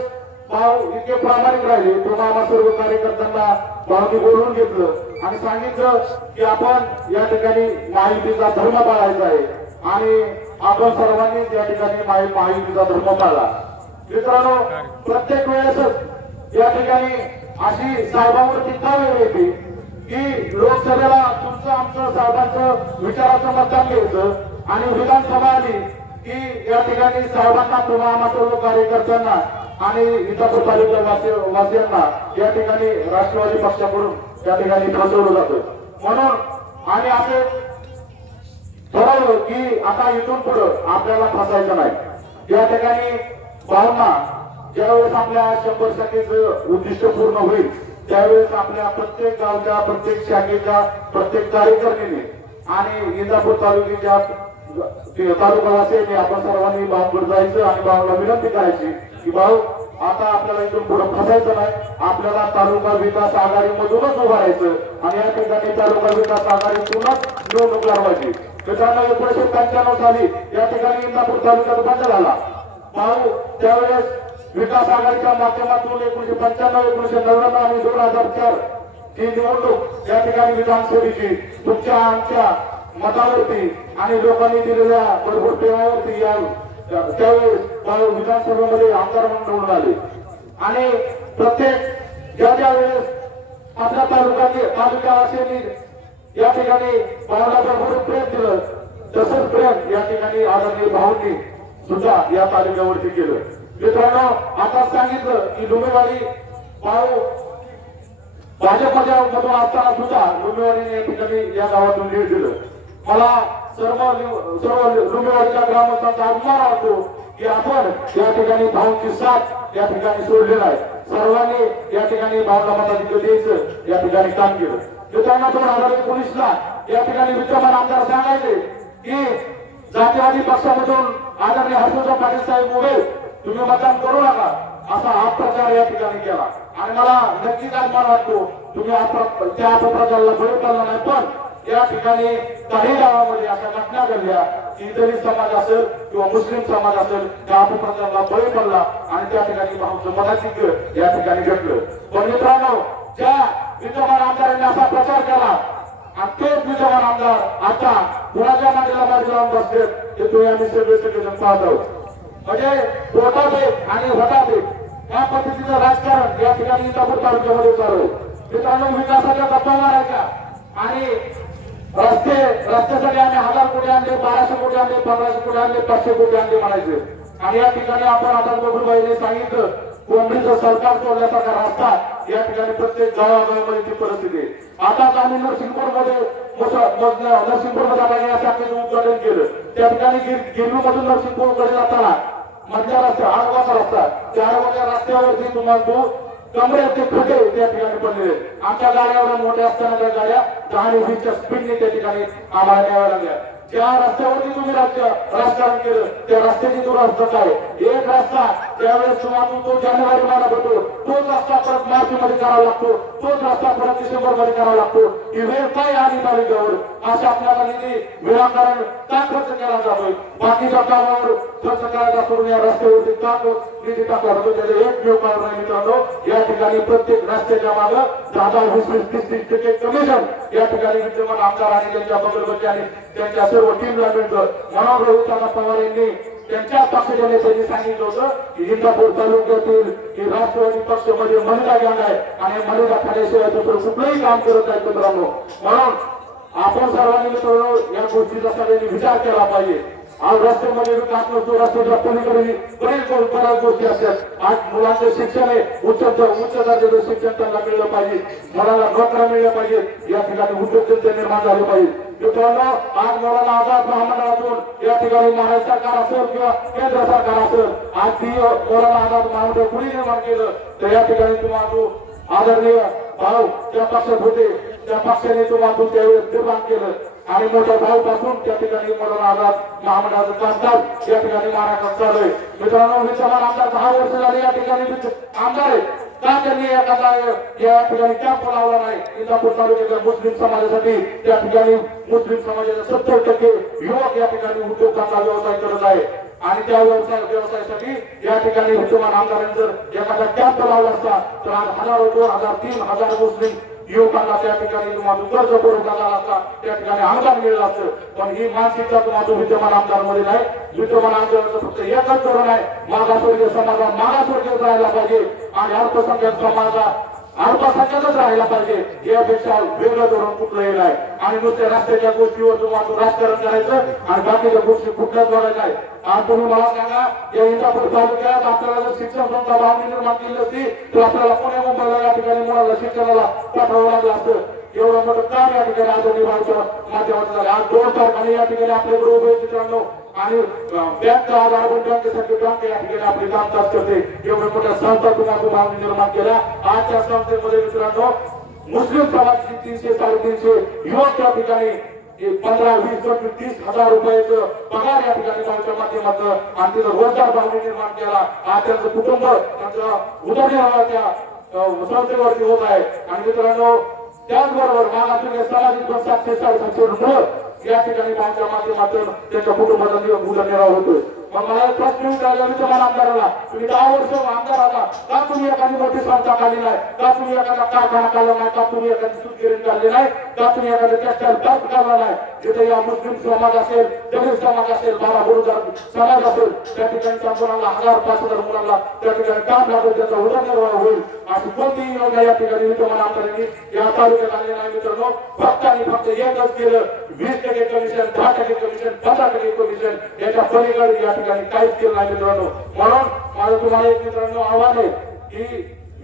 भाऊ इतके प्रामाणिक राहिले, तुम्ही आम्हा सर्व कार्यकर्त्यांना भाऊनी बोलवून घेतलं आणि सांगितलं की आपण या ठिकाणी महायुतीचा धर्म पाळायचा आहे आणि आपण सर्वांनी या ठिकाणी महायुतीचा धर्म पाळला. मित्रांनो, प्रत्येक वेळेसच या ठिकाणी अशी साहेबांवरती का वेळ येते की लोकसभेला तुमचं आमचं साहेबांचं विचाराचं मतदान घ्यायचं आणि विधानसभा आली की या ठिकाणी साहेबांना पुन्हा आम्हा सर्व कार्यकर्त्यांना आणि इंदापूर तालुका वासियांना या ठिकाणी राष्ट्रवादी पक्षाकडून या ठिकाणी फसवलं जातं. म्हणून आम्ही असे ठरवलं की आता इथून पुढं आपल्याला फसायचं नाही. या ठिकाणी भावना ज्यावेळेस आपल्या 100 शाखेचं उद्दिष्ट पूर्ण होईल त्यावेळेस आपल्या प्रत्येक गावच्या, प्रत्येक शाखेच्या, प्रत्येक कार्यकर्त्याने आणि इंदापूर तालुक्याच्या तालुकावासियांनी आपण सर्वांनी भाऊकडे जायचं आणि भाऊला विनंती करायची की भाऊ आता आपल्याला इथून पुढे फसायचं नाही, आपल्याला तालुका विकास आघाडीमधूनच उभारायचं आणि या ठिकाणी तालुका विकास आघाडीतूनच निवडणूक लढवायची. मित्रांनो, 1995 साली या ठिकाणी इंदापूर तालुक्यात बंद झाला. भाऊ त्यावेळेस विकास आघाडीच्या माध्यमातून 1995, 1999 आणि 2004 ही निवडणूक या ठिकाणी विधानसभेची तुमच्या आमच्या मतावरती आणि लोकांनी दिलेल्या भरपूर प्रेमावरती या त्यावेळेस विधानसभेमध्ये आमदार म्हणून निवडून आले आणि प्रत्येक ज्या वेळेस आपल्या तालुक्यावासियांनी या ठिकाणी भावाला भरपूर प्रेम दिलं तसंच प्रेम या ठिकाणी आदरणीय भाऊंनी सुद्धा या तालुक्यावरती केलं. मित्रांनो, आता सांगितलं की लुमेवाडी भाऊ भाजपच्या मधून असताना सुद्धा लुमेवाडीने या ठिकाणी या गावातून लीड दिलं. मला सर्व लुमेवाडीच्या ग्रामस्थांचा अभिमान वाटतो की आपण या ठिकाणी भाऊंची साथ या ठिकाणी सोडलेला आहे. सर्वांनी या ठिकाणी भाऊला मताधिकार द्यायचं या ठिकाणी काम केलं. मित्रांनो, 2019ला या ठिकाणी विद्यमान आमदार सांगायचे की जातीवादी पक्षामधून आदरणीय हर्षवर्धन पाटील साहेब उभे, तुम्ही मतदान करू नका असा हा प्रचार या ठिकाणी केला आणि मला नक्कीच अभिमान वाटतो तुम्ही त्या अपप्रचाराला बळी पडला नाही, पण या ठिकाणी काही गावामध्ये अशा घटना घडल्या की दलित समाज असेल किंवा मुस्लिम समाज असेल त्या अपप्रचाराला बळी पडला आणि त्या ठिकाणी भाऊचं मनाची या ठिकाणी घडलं. पण मित्रांनो, ज्या विद्यमान आमदारांनी असा प्रचार केला आणि तेच विद्यमान आमदार आता कुणाच्या मागेला मागे लावून बसले ते तुम्ही आम्ही सगळेजण पाहत आहोत. म्हणजे पोटात एक आणि होतात एक या पद्धतीचं राजकारण या ठिकाणी इंदापूर तालुक्यामध्ये चालू आहे. मित्रांनो, विकासाच्या गप्पा मारायच्या आणि रस्त्यासाठी आम्ही 1000 कोटी आणले, 1200 कोटी आणले, 1500 कोटी आणले, 500 कोटी आणले म्हणायचे. आणि या ठिकाणी आपण आता बबलूबाईने सांगितलं कोंबडीचं सरकार सोडल्यासारखा रस्ता या ठिकाणी प्रत्येक गावागावामध्ये ती परिस्थिती आहे. आताच आम्ही नरसिंहपूरमध्ये आता या शाखेचं उद्घाटन केलं. त्या ठिकाणी गिरवीमधून नरसिंहपूरकडे जाताना मधल्या रस्त्या आडवाचा रस्ता, त्या आडवाच्या रस्त्यावरती तुम्हाला तो कमरेचे खड्डे त्या ठिकाणी पडलेले. आमच्या गाड्या एवढ्या मोठ्या असताना त्या गाड्या 10 आणि 20च्या स्पीडने त्या ठिकाणी आम्हाला न्याव्या लागल्या. ज्या रस्त्यावरती तुम्ही राजकारण केलं त्या रस्त्याची दुरवस्था आहे. एक रस्ता ज्यावेळेस तुम्हाला तो जानेवारी महिन्यात होतो तोच रस्ता परत मार्च मध्ये करावा लागतो, तोच रस्ता परत डिसेंबर मध्ये करावा लागतो. ही वेळ काय आली तालुक्यावर अशा आपल्याला निधी विनाकारण का खर्च केला जातोय? बाकीच्या कामावर खर्च करायचा सोडून या रस्त्यावरती का निधी टाकला जातो? त्याचे एकमेव कारण आहे मित्रांनो, या ठिकाणी प्रत्येक रस्त्याच्या मागे 10, 20, 30% कमिशन या ठिकाणी विद्यमान आमदार आणि त्यांच्या बगलबच्चे आणि त्यांच्या सर्व टीमला मिळतं. म्हणून रोहित पवार यांनी त्यांच्या पक्षाच्या नेत्यांनी सांगितलं होतं की इंदापूर तालुक्यातील की राष्ट्रवादी पक्ष म्हणजे महिला गँग आहे आणि महिला खाण्याशिवाय दुसरं कुठलंही काम करत नाही मित्रांनो. म्हणून आपण सर्वांनी मित्रांनो या गोष्टीचा सगळ्यांनी विचार केला पाहिजे. आज रस्त्यामध्ये विकास नसतो, रस्त्याच्या पलीकडे बऱ्याच गोष्टी असतात. आज मुलांचं शिक्षण आहे, उच्च दर्जाचं शिक्षण त्यांना मिळलं पाहिजे, मुलांना नोकऱ्या मिळल्या पाहिजेत, या ठिकाणी उद्योगधंदे निर्माण झाले पाहिजे. मित्रांनो, आज मौलाना आझाद महामंडळातून या ठिकाणी महाराष्ट्र सरकार असेल किंवा केंद्र सरकार असेल, आज ती मौलाना आझाद महामंडळ कुणी निर्माण केलं तर या ठिकाणी तुम्हाला जो आदरणीय भाऊ त्या पक्षात होते त्या पक्षाने तुम्हाला त्यावेळेस निर्माण केलं आणि मोठ्या भाऊ पासून त्या ठिकाणी मौलाना आझाद महामंडळाचं कामकाज या ठिकाणी महाराष्ट्रात चालू आहे. मित्रांनो, विद्यमान आमदार 10 वर्ष झाले या ठिकाणी आमदार आहे. का त्यांनी एखादा या ठिकाणी कॅम्प लावला नाही? इंदापूर तालुक्याच्या मुस्लिम समाजासाठी त्या ठिकाणी मुस्लिम समाजाचे 70% युवक या ठिकाणी उद्योगाचा व्यवसाय करत आहे आणि त्या व्यवसायासाठी या ठिकाणी विद्यमान आमदारांनी जर एखादा कॅम्प लावला असता तर आज 1000, 2000, 3000 मुस्लिम युवकांना त्या ठिकाणी तुम्हाला कर्ज पुरवठा झाला असता, त्या ठिकाणी अनुदान मिळलं असतं. पण ही मानसिकता तुम्हाला विद्यमान आमदारमध्ये नाही. विद्यमान आमदारांचं फक्त एकच धोरण आहे, मागासवर्गीय समाजाला मागासवर्गीय राहायला पाहिजे आणि अल्पसंख्याक समाजाला अल्पसंख्याकच राहायला पाहिजे. यापेक्षा वेगळं धोरण कुठलंही नाही. आणि नुसत्या रस्त्याच्या गोष्टीवर तुम्हाला राजकारण करायचं आणि बाकीच्या गोष्टी कुठल्याच बघायच्या आहे. आज तुम्ही मला सांगा, या इंदापूर तालुक्यात आपल्याला जर शिक्षण संस्था भावनी निर्माण केली असती तर आपल्याला पुणे मुंबईला या ठिकाणी मुलाला शिक्षणाला पाठवावं लागलं असतं. एवढं मोठं काम या ठिकाणी आदरणीय भाऊच्या माध्यमातून झालं. आज 2 कारखाने या ठिकाणी आपल्याकडे उभे मित्रांनो आणि बँकचा आधार बँकेसारखी बँक या ठिकाणी आपले कामकाज करते. एवढ्या मोठ्या संस्था तुम्हाला भावनी निर्माण केल्या. आज त्या संस्थेमध्ये मित्रांनो मुस्लिम समाजाची 300, 350 युवक या ठिकाणी 15, 20, 25, 30,000 रुपयाचं पगार या ठिकाणी भाऊच्या माध्यमातून आणि तिथं रोजगार भावनी निर्माण केला. आज त्यांचं कुटुंब त्यांचं उदरनिर्वाह त्या संस्थेवरती होत आहे. आणि मित्रांनो, त्याचबरोबर मागासवर्गीय सामाजिक 700, 750 रुपये या ठिकाणी भाऊच्या माध्यमातून त्यांच्या कुटुंबाचा उदरनिर्वाह होतोय. मग मला प्रश्न विचारला विद्यमान आमदाराला, तुम्ही 10 वर्ष आमदार आला, का तुम्ही एखादी मोठी संस्था काढली नाही? का तुम्ही एखादा कारखाना काढला नाही? का तुम्ही एखादी सूतगिरणी काढली नाही? का तुम्ही एखादा टेक्सटाईल पार्क काढला नाही? जिथे या मुस्लिम समाज असेल, दलित समाज असेल, 12 गुरुदार समाज असेल, त्या ठिकाणी त्या मुलांना 1000, 5000 मुलांना त्या ठिकाणी काम लागेल, त्याचा उदरनिर्वाह होईल. अशी कोणतीही योजना या ठिकाणी विद्यमान आमदारांनी या तालुक्यात आणली नाही. मित्रांनो, फक्त आणि फक्त एकच केलं, 20% कमिशन, 10% कमिशन, 15% कमिशन, याच्या पलीकडे या ठिकाणी काहीच केलं नाही मित्रांनो. म्हणून माझं तुम्हाला एक मित्रांनो आव्हान आहे की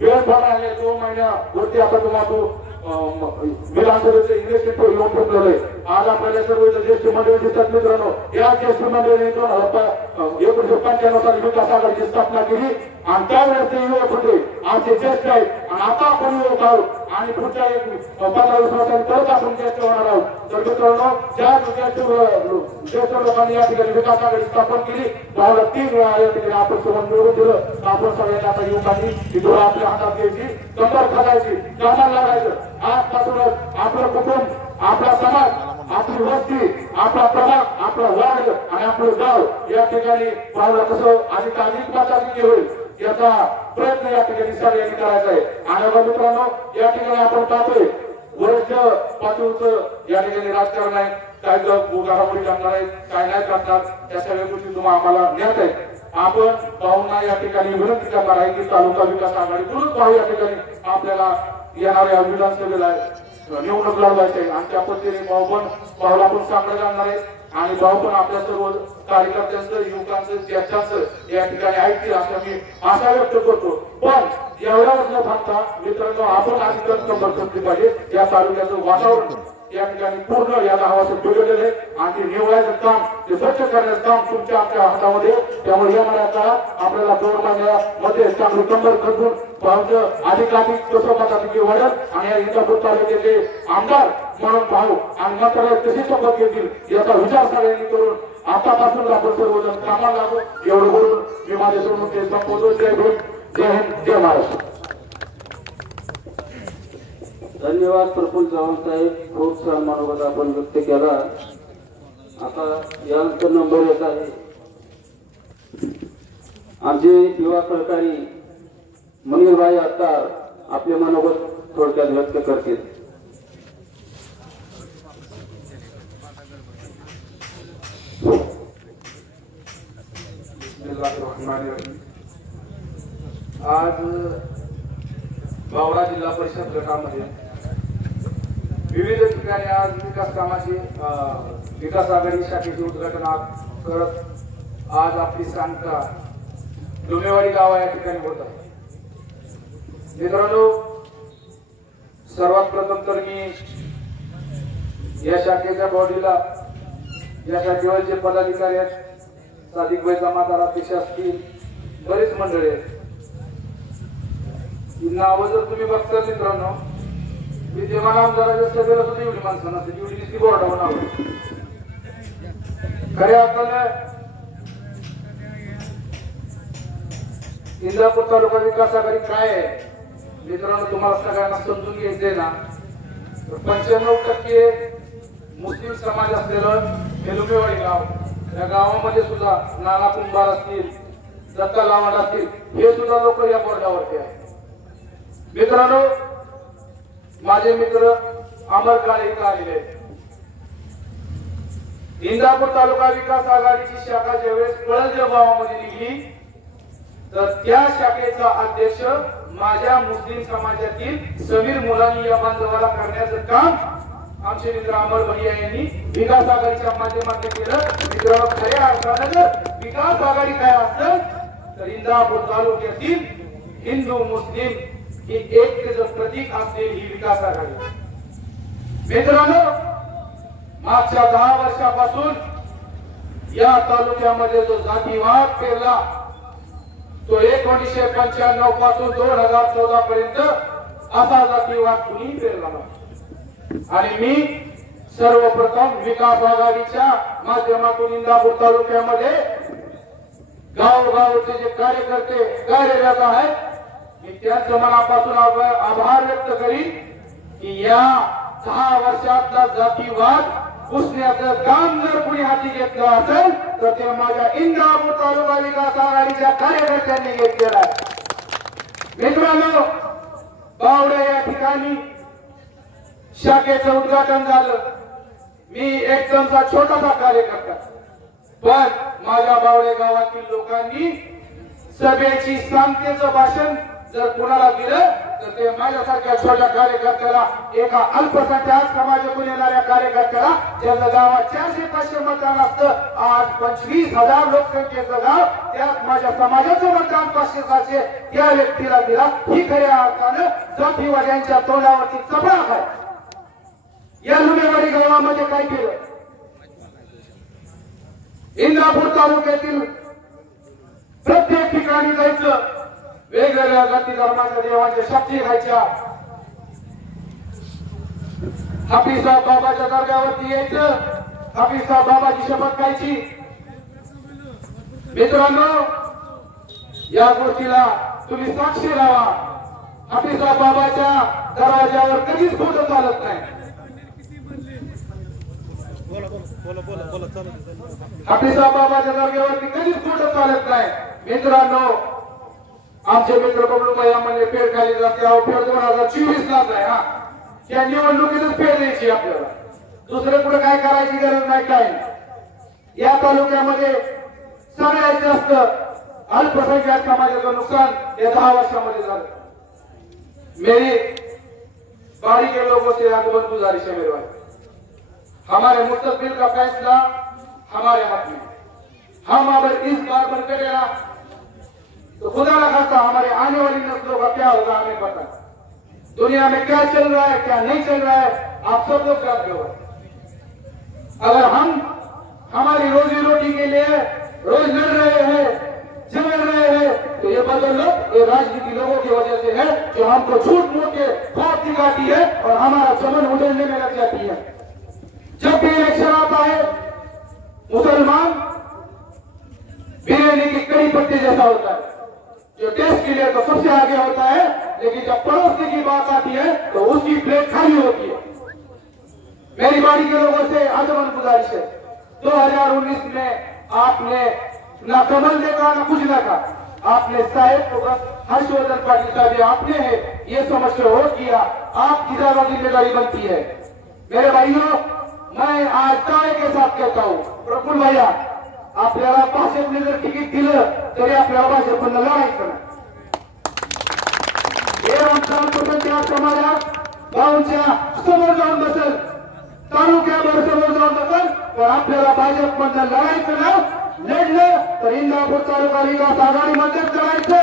वेळ फार आहे, 2 महिन्यावरती आता तुम्हाला विधानसभेचे इलेक्शन येऊन ठेवलेलं आहे. आज आपल्याला सर्व ज्येष्ठ मंडळी दिसतात मित्रांनो. या ज्येष्ठ मंडळीने 1995 साली विकास आघाडीची स्थापना केली आणि त्यावेळेस ते युवक होते, आज ते ज्येष्ठ आहेत आणि आता आपण येत आहोत आणि पुढच्या 15-20 वर्षांनी परत आपण ज्येष्ठ होणार आहोत. तर मित्रांनो, ज्या ज्येष्ठ लोकांनी या ठिकाणी विकास आघाडी स्थापन केली, भाऊला 3 वेळा या ठिकाणी आपण सोबत निवडून दिलं. आपण सगळ्यांना आता युवकांनी ही डोळा आपल्या हातात घ्यायची, कंबर खाजायची, कामाला लागायचं. आजपासूनच आपलं कुटुंब, आपला समाज, आपली वस्ती, आपला प्रभाग, आपला वार्ड आणि आपलं गाव या ठिकाणी भाऊला कसं अधिक बाचाकी होईल याचा प्रयत्न या ठिकाणी सगळ्यांनी करायचा आहे. आणि मित्रांनो, या ठिकाणी आपण पाहतोय वरिष्ठ पातळीचं या ठिकाणी राजकारण आहे. काही घडामोडी करणार आहेत, काय नाही करणार, त्या सगळ्या गोष्टी तुम्हाला आम्हाला ज्ञात आहेत. आपण भाऊंना या ठिकाणी विनंती करणार आहे की तालुका विकास आघाडीकडून भाऊ या ठिकाणी आपल्याला येणाऱ्या विधानसभेला निवडणूक लढवायची आहे. आणि त्या पद्धतीने भाऊला पण सांगण्यात जाणार आहे आणि भाऊ पण आपल्या सर्व कार्यकर्त्यांचं, युवकांचं, ज्येष्ठांचं या ठिकाणी ऐकतील असं मी आशा व्यक्त करतो. पण एवढ्याच न थांबता मित्रांनो, आपण अधिक कंबर कसली पाहिजे. या तालुक्याचं वातावरण या ठिकाणी पूर्ण या गावाचं बिघडलेलं आहे आणि ते निवडायचं काम, ते स्वच्छ करण्याचं काम तुमच्या आमच्या हातामध्ये. त्यामुळे येणाऱ्या काळात आपल्याला 2 महिन्यामध्ये चांगली कंबर करून भाऊचं अधिकाधिक कसं मताधिकी वाढेल आणि या इंदापूर तालुक्याचे आमदार म्हणून भाऊ आणि मात्र कशी शपथ घेतील याचा विचार सगळ्यांनी करून आतापासून आपण सर्वजण कामाला लागू. एवढं बोलून मी माझे सोडून ते संपवतो. जय भीम, जय हिंद, जय महाराष्ट्र. धन्यवाद प्रफुल्ल चव्हाण साहेब, खूप छान मनोगत आपण व्यक्त केला. आता यानंतर नंबर येत आहे आमचे युवा सहकारी मनीरभाई अत्तार आपले मनोगत थोडक्यात व्यक्त करतील. आज बावडा जिल्हा परिषद गटामध्ये विविध ठिकाणी आज विकास आघाडी शाखेचे उद्घाटन करत आज आपली सांगता डोमेवाडी गाव या ठिकाणी होत आहे. मित्रांनो, सर्वात प्रथम तर मी या शाखेच्या बॉडीला, या शाखेवर जे पदाधिकारी आहेत, सादिक भाई जमादार अध्यक्ष असतील, बरेच मंडळी आहेत, नावं जर तुम्ही बघता मित्रांनो, विद्यमान आमदाराच्या सभेला सुद्धा एवढी माणसं नसतील, एवढी नुसती बोर्डावर नाव. खऱ्या अर्थानं इंदापूर तालुका विकास आघाडी काय आहे मित्रांनो, तुम्हाला सगळ्यांना समजून घ्यायचंय ना. 95% मुस्लिम समाज असलेलं हे डोमेवाडी गाव, या गावामध्ये सुद्धा नाना कुंभार असतील, दत्ता लावंड असतील, हे सुद्धा लोक या बोर्डावरती आहेत. मित्रांनो, माझे मित्र अमर काळे इथं आलेले आहेत. इंदापूर तालुका विकास आघाडीची शाखा ज्यावेळेस कळंजर गावामध्ये निघली तर त्या शाखेचा अध्यक्ष माझ्या मुस्लिम समाजातील समीर मुलानी या बांधवाला करण्याचं काम आमचे मित्र अमर भैया यांनी विकास आघाडीच्या माध्यमातून केलं. मित्रांनो, खऱ्या अर्थानं जर विकास आघाडी काय असतं तर इंदापूर तालुक्यातील हिंदू मुस्लिम ही एकतेचं प्रतीक असलेली ही विकास आघाडी. मित्रांनो, मागच्या 10 वर्षापासून या तालुक्यामध्ये जो जातीवाद पेरला तो 1995 पासून 2014 पर्यंत असा जातीवाद कुणी पेरला नाही. आणि मी सर्वप्रथम विकास आघाडीच्या माध्यमातून इंदापूर तालुक्यामध्ये गावोगावचे जे कार्यकर्ते कार्यरत आहेत, मी त्यांचं मनापासून आभार व्यक्त करीन की या 10 वर्षातला जातीवाद पुसण्याचं काम जर कुणी हाती घेतलं असेल तर ते माझ्या इंदापूर तालुका विकास आघाडीच्या कार्यकर्त्यांनी घेतलेलं आहे. मित्रांनो, बावडा या ठिकाणी शाखेचं उद्घाटन झालं. मी एक तमचा छोटासा कार्यकर्ता, पण माझ्या बावडे गावातील लोकांनी सभेची सांगतेचं भाषण जर कुणाला दिलं तर ते माझ्यासारख्या छोट्या कार्यकर्त्याला, एका अल्पसंख्याक समाजातून येणाऱ्या कार्यकर्त्याला, ज्याचं गावात 400-500 मतदान असतं, आज 25,000 लोकसंख्येचं गाव, त्यात माझ्या समाजाचं मतदान 500-700 त्या व्यक्तीला दिला. ही खऱ्या अर्थानं जातीवाद्यांच्या तोंडावरती चपराक आहे. या डोमेवाडी गावामध्ये काय केलं? इंदापूर तालुक्यातील प्रत्येक ठिकाणी जायचं, वेगवेगळ्या जाती धर्माच्या देवांच्या शक्ती घ्यायच्या, हाफिजसाहेब बाबाच्या दर्ग्यावरती यायचं, हाफिजसाहेब बाबाची शपथ घ्यायची. मित्रांनो, या गोष्टीला तुम्ही साक्षी राहा. हाफिजसाहेब बाबाच्या दरवाज्यावर कधीच खोटं चालत नाही. हाफिजसाहेब बाबाच्या दर्ग्यावरती कधीच खोटं चालत नाही. मित्रांनो, आमचे मित्र बबलूभाई आम्हाला फेड खाली जाते. फेड 2024 लाच आहे. हा, त्या निवडणुकीतच फेड द्यायची आपल्याला, दुसरं कुठे काय करायची गरज नाही. काय या तालुक्यामध्ये सगळ्यात जास्त अल्पसंख्याक समाजाचं नुकसान या 10 वर्षामध्ये झालं. मेरी बाड़ी के लोगों से आगमन गुजारिश है मेरे भाई, हमारे मुस्तकबिल का फैसला हमारे हाथ में. हम अगर इस बार बनकर गया तो खुदा न खास्ता हमारे आने वाली नस्लों का क्या होगा हमें पता. दुनिया में क्या चल रहा है क्या नहीं चल रहा है आप सब लोग जानते हो. अगर हम हमारी रोजी रोटी के लिए रोज लड़ रहे हैं, जमल रहे हैं, तो ये बदल ये राजनीति लोगों की वजह से है जो हमको झूठ मूठ के ख्वाब दिखाती है और हमारा चमन उड़ने में लग जाती है. जब भी इलेक्शन आता है मुसलमान बिरयानी की कड़ी पत्ते जैसा होता है, जो देश के लिए तो सबसे आगे होता है, लेकिन जब पड़ोसी की बात आती है तो उसकी प्लेट खाली होती है. मेरी बाड़ी के लोगों से आजमन गुजारिश है, 2019 में आपने ना कमल देखा ना कुछ ना कहा. आपने साहेब को बस हर्षवर्धन पाटिल साहब आपने है ये समझ कर वोट किया. आपकी ज्यादा जिम्मेदारी बनती है. मेरे भाइयों, मैं आज दावे के साथ कहता हूं, प्रफुल्ल भैया आपल्याला भाजपने जर तिकीट दिलं तरी आपल्याला भाजपनं लढायचं नाही. हे आमचा त्या समाजात गावच्या समोर जाऊन बसेल, तालुक्यावर समोर जाऊन बसेल, पण आपल्याला भाजपमधनं लढायचं ना. लढलं तर इंदापूर तालुका विकास आघाडीमध्येच लढायचं.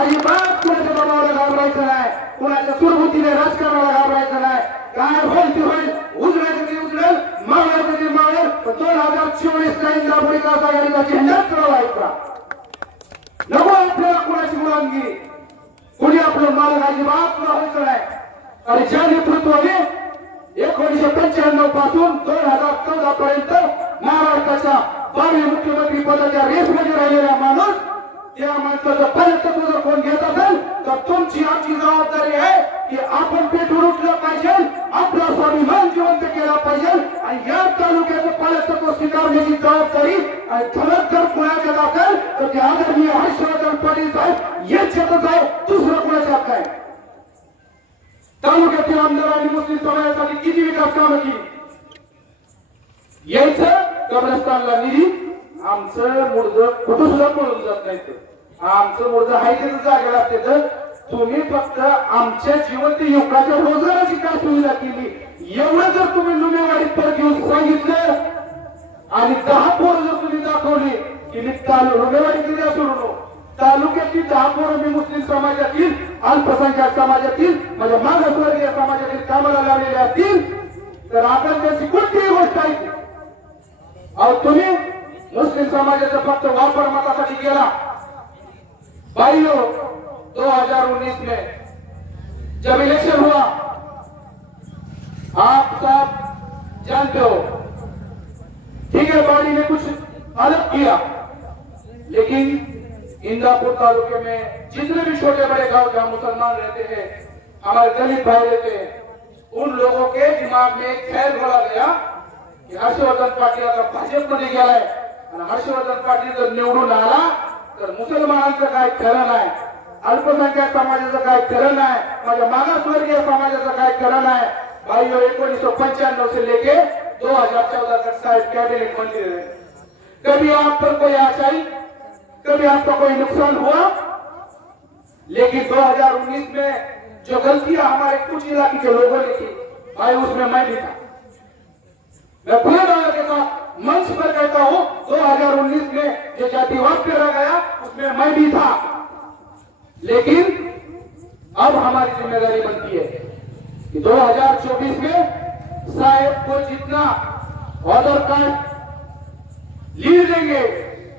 अजिबात कुणाच्या दबावाला घाबरायचं नाही, कुणाच्या सुरभूतीने राजकारणाला घाबरायचं नाही. काय होईल ते होईल, उजळायचं ते उजळेल, मावळायचं ते मावळेल, पण 2024 इंदापूर विकास आघाडीचा झेंडाच चढवायचा. नको आपल्याला कुणाची गुलामगिरी, कुणी आपलं मालक अजिबात व्हायचं नाही. आणि ज्या नेतृत्वाने 1995 पासून 2014 पर्यंत महाराष्ट्राच्या 12 मुख्यमंत्री पदाच्या रेसमध्ये राहिलेला माणूस, त्या माणसाचं पालकत्व जर कोण घेत असेल तर तुमची आमची जबाबदारी आहे की आपण पेटून उठलं पाहिजे, आपला स्वाभिमान जिवंत केला पाहिजे. आणि या तालुक्याचं पालकत्व स्वीकारण्याची जबाबदारी आणि ठळक जर कुणाच्यात असेल तर ते आदरणीय हर्षवर्धन पाटील साहेब यांच्यातच आहे, दुसरं कुणाच्यात नाही. तालुक्यातील आमदारांनी मुस्लिम समाजासाठी किती विकास कामं केली. यायचं कब्रस्तानला निधी, आमचं मुर्द कुठं सुद्धा पळून जात नाही. आमचं मुर्द आहे त्याच जागेला असते. तर तुम्ही फक्त आमच्या जिवंत युवकाच्या रोजगाराची काय सुविधा केली एवढं जर तुम्ही लुमेवाडीत परत येऊन सांगितलं आणि 10 पोरं जर तुम्ही दाखवली की मी लुमेवाडीत सोडून तालुक्यातील 10 पोरं मी मुस्लिम समाजातील, अल्पसंख्याक समाजातील, माझ्या मागासवर्गीय समाजातील कामाला लावलेले असतील तर आपण त्याची कोणतीही गोष्ट ऐकली. अहो तुम्ही मुस्लिम समाजाचा फक्त वापर मतासाठी केला. भाइयों, 2019 में जब इलेक्शन हुआ आप सब जानते हो, ठीक है बाड़ी ने कुछ अलग किया, लेकिन इंदापुर तालुके में जितने भी छोटे बड़े गांव जहां मुसलमान रहते हैं, हमारे दलित भाई रहते हैं, उन लोगों के दिमाग में एक ख्याल बोला गया की हर्षवर्धन पाटील आता भाजपमध्ये गेलाय आणि हर्षवर्धन पाटील जर निवडून आला तर मुसलमानांचं काय खरं नाही, अल्पसंख्याक समाजाचं काय खरं नाही, माझ्या मागासवर्गीय समाजाचं काय खरं नाही. भाइयों, 1995 से लेके 2014 तक साहब कैबिनेट मंत्री रहे. कभी आप पर कोई आशाई, कभी आपका कोई नुकसान हुआ, लेकिन 2019 में जो गलतियां हमारे कुछ इलाके के लोगों ने की, भाई उसमें मैं भी था. मैं खुले दावे के साथ मंच पर कहता हूं 2019 में जो जातिवाद करा गया उसमें मैं भी था. लेकिन अब हमारी जिम्मेदारी बनती है कि 2024 में साहेब को जितना ऑर्डर कार्ड लीड देंगे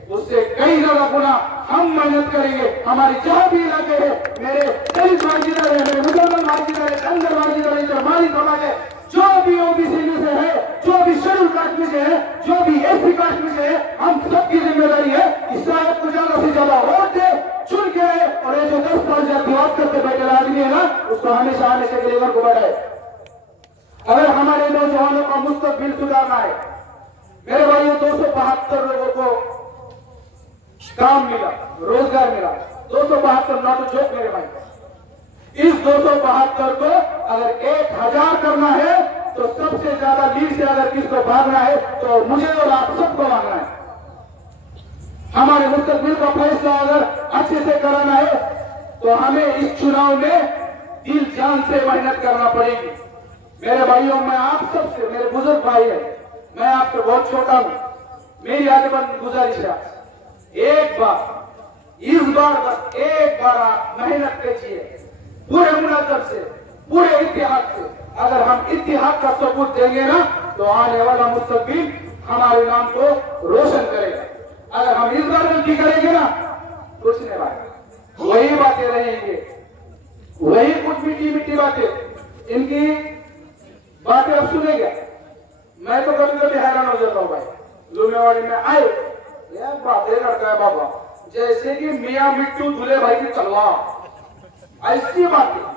उससे कई ज्यादा गुना हम मेहनत करेंगे। हमारे जहाँ भी इलाके है, मेरे दलित भाईचारे है, मेरे मुसलमान भाईचारे, अंदर भाईचारे, हमारी समाज है, जो भी ओबीसी में से है, जो भी शेड्यूल कास्ट में से है, जो भी एससी कास्ट में से है, हम सबकी जिम्मेदारी है कि शायद को ज्यादा से ज्यादा वोट दे, चुन के आए, और ये जो 10 साल से विवाद करते बैठे आदमी है ना, उसको हमेशा हमेशा के लेवल को बढ़ाए। अगर हमारे नौजवानों का मुस्तकबिल सुधारना है, मेरे भाइयों 272 लोगों को काम मिला, रोजगार मिला, 272 नॉट जोक मेरे भाई। इस 272 को अगर 1000 करना है तो सबसे ज्यादा लीड से अगर किसको भागना है तो मुझे और आप सबको भागना है। हमारे मुस्तकबिल का फैसला अगर अच्छे से कराना है तो हमें इस चुनाव में दिल जान से मेहनत करना पड़ेगी। मेरे भाइयों, मैं आप सबसे, मेरे बुजुर्ग भाई है, मैं आपसे बहुत छोटा हूं, मेरी आदमन गुजारिश है, एक बार, इस बार बस एक बार आप मेहनत कीजिए पूरे मुनासब से, पूरे इतिहाद से। अगर हम इतिहाद का सबूत देंगे ना तो आने वाला मुस्तकबिल हमारे नाम को रोशन करेगा। अगर हम इस बार गलती करेंगे ना, कुछ नहीं भाई, वही बातें रहेंगे, वही कुछ मीठी मीठी बातें, इनकी बातें अब सुनेंगे। मैं तो कभी कभी हैरान हो जाता हूँ भाई, लुमेवाड़ी में आए यह बातें करता है बाबा, जैसे कि मियां मिट्टू दूल्हे भाई की तलवार, ऐसी बातें।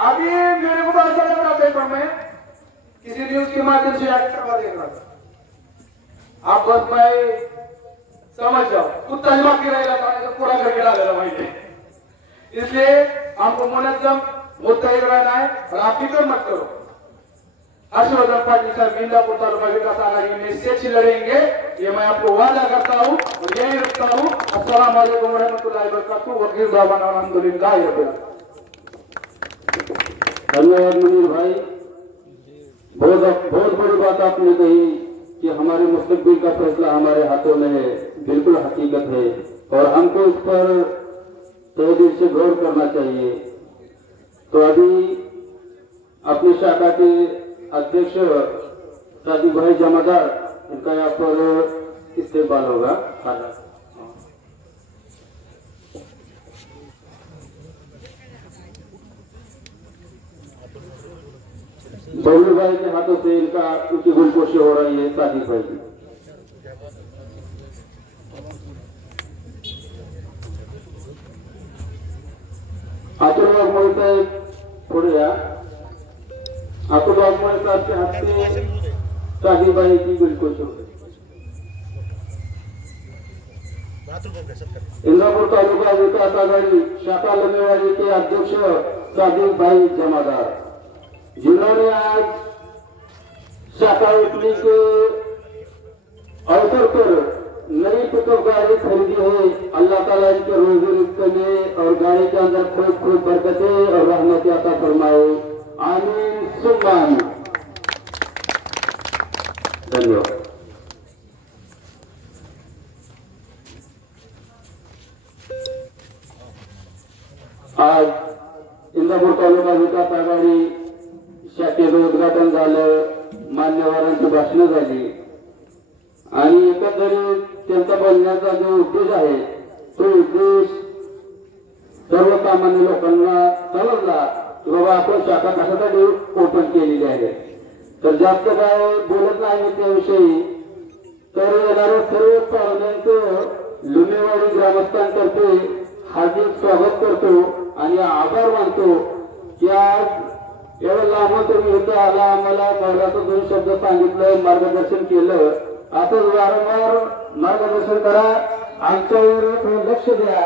अभी मेरे को तो ऐसा लग रहा पेपर में किसी न्यूज के माध्यम से ऐड करवा देख रहा था। आप बस मैं समझ जाओ, कुत्ता ही बाकी रहेगा तो पूरा करके डालेगा भाई ने। इसलिए आपको मुनज्जम मुत्तहिद रहना है और आप फिक्र मत करो। हर्षवर्धन पाटिल साहब मिर्जापुर तालुका विकास आघाड़ी में से लड़ेंगे, ये मैं आपको वादा करता हूँ और यही रखता हूँ। अस्सलाम वालेकुम रहमतुल्लाहि व बरकातहू। वकील दावाना अल्हम्दुलिल्लाह रब्बिल आलमीन। धन्यवाद मुनीर भाई, बहुत बड़ी बात आपने कही कि हमारे मुस्तकबिल का फैसला हमारे हाथों में है, बिल्कुल हकीकत है और हमको इस पर तहे दिल से गौर करना चाहिए। तो अभी अपनी शाखा के अध्यक्ष सादिक भाई जमादार, इनका यहाँ पर इस्तेमाल होगा। बबलू भाई के हाथों से उनकी गुलकोशी हो रही है सादिक भाई की। आतुर वाघमोळे साहेब पुढे या। आतुर वाघमोळे साहेब के हाथ से सादिक भाई की गुलकोशी हो रही है। इंद्रापुर तालुका विकास आघाड़ी शाखा लमेवाड़ी के अध्यक्ष सादिक भाई जमादार, जिन्होंने आज शाखा ओपनिंग के अवसर पर नई पिकअप गाड़ी खरीदी है। अल्लाह ताला इनके रोजी रिज़्क़ में और गाड़ी के अंदर खूब खूब बरकतें और रहमत अता फरमाए, आमीन सुम्मा आमीन। धन्यवाद। आज इंदापूर तालुका विकास आघाडी शाखेचं उद्घाटन झालं, मान्यवरांची भाषणं झाली आणि एकंदरीत त्यांचा बोलण्याचा जो उद्देश आहे तो उद्देश सर्वसामान्य लोकांना समजला की बाबा आपण शाखा कशासाठी ओपन केलेली आहे। तर जास्त काय बोलत नाही त्याविषयी, तर येणाऱ्या सर्व पाहुण्यांचं लुमेवाडी ग्रामस्थांतर्फे हार्दिक स्वागत करतो आणि आभार मानतो की आज एवढं लांब तुम्ही इथं आला, आम्हाला मार्गाचं 2 शब्द सांगितलं, मार्गदर्शन केलं। असंच वारंवार मार्गदर्शन करा, आमच्यावर लक्ष द्या।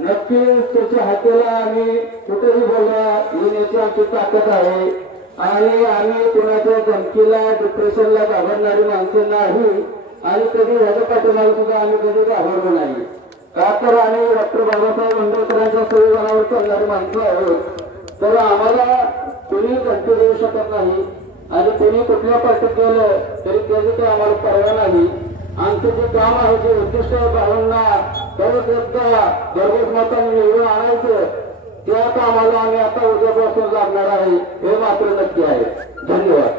नक्कीच त्याच्या हाताला आम्ही कुठेही बोलला येण्याची आमची ताकद आहे आणि आम्ही कोणाच्या धमकीला डिप्रेशनला घाबरणारी माणसं नाही आणि कधी ह्याच्या पाठीमागे सुद्धा आम्ही कधी घाबरलो नाही। का तर आम्ही डॉक्टर बाबासाहेब आंबेडकरांच्या संविधानावर चालणारी माणसं आहोत। तर आम्हाला कोणी धमकी देऊ शकत नाही आणि कोणी कुठल्या पार्टीत गेलं तरी त्याची काही आम्हाला परवा नाही। आमचं जे काम आहे, जे उद्दिष्ट आहे, भावांना परत एकदा घरगुती मतांनी निवडून आणायचं, त्या कामाला आम्ही आता उद्यापासून लागणार आहे, हे मात्र नक्की आहे। धन्यवाद।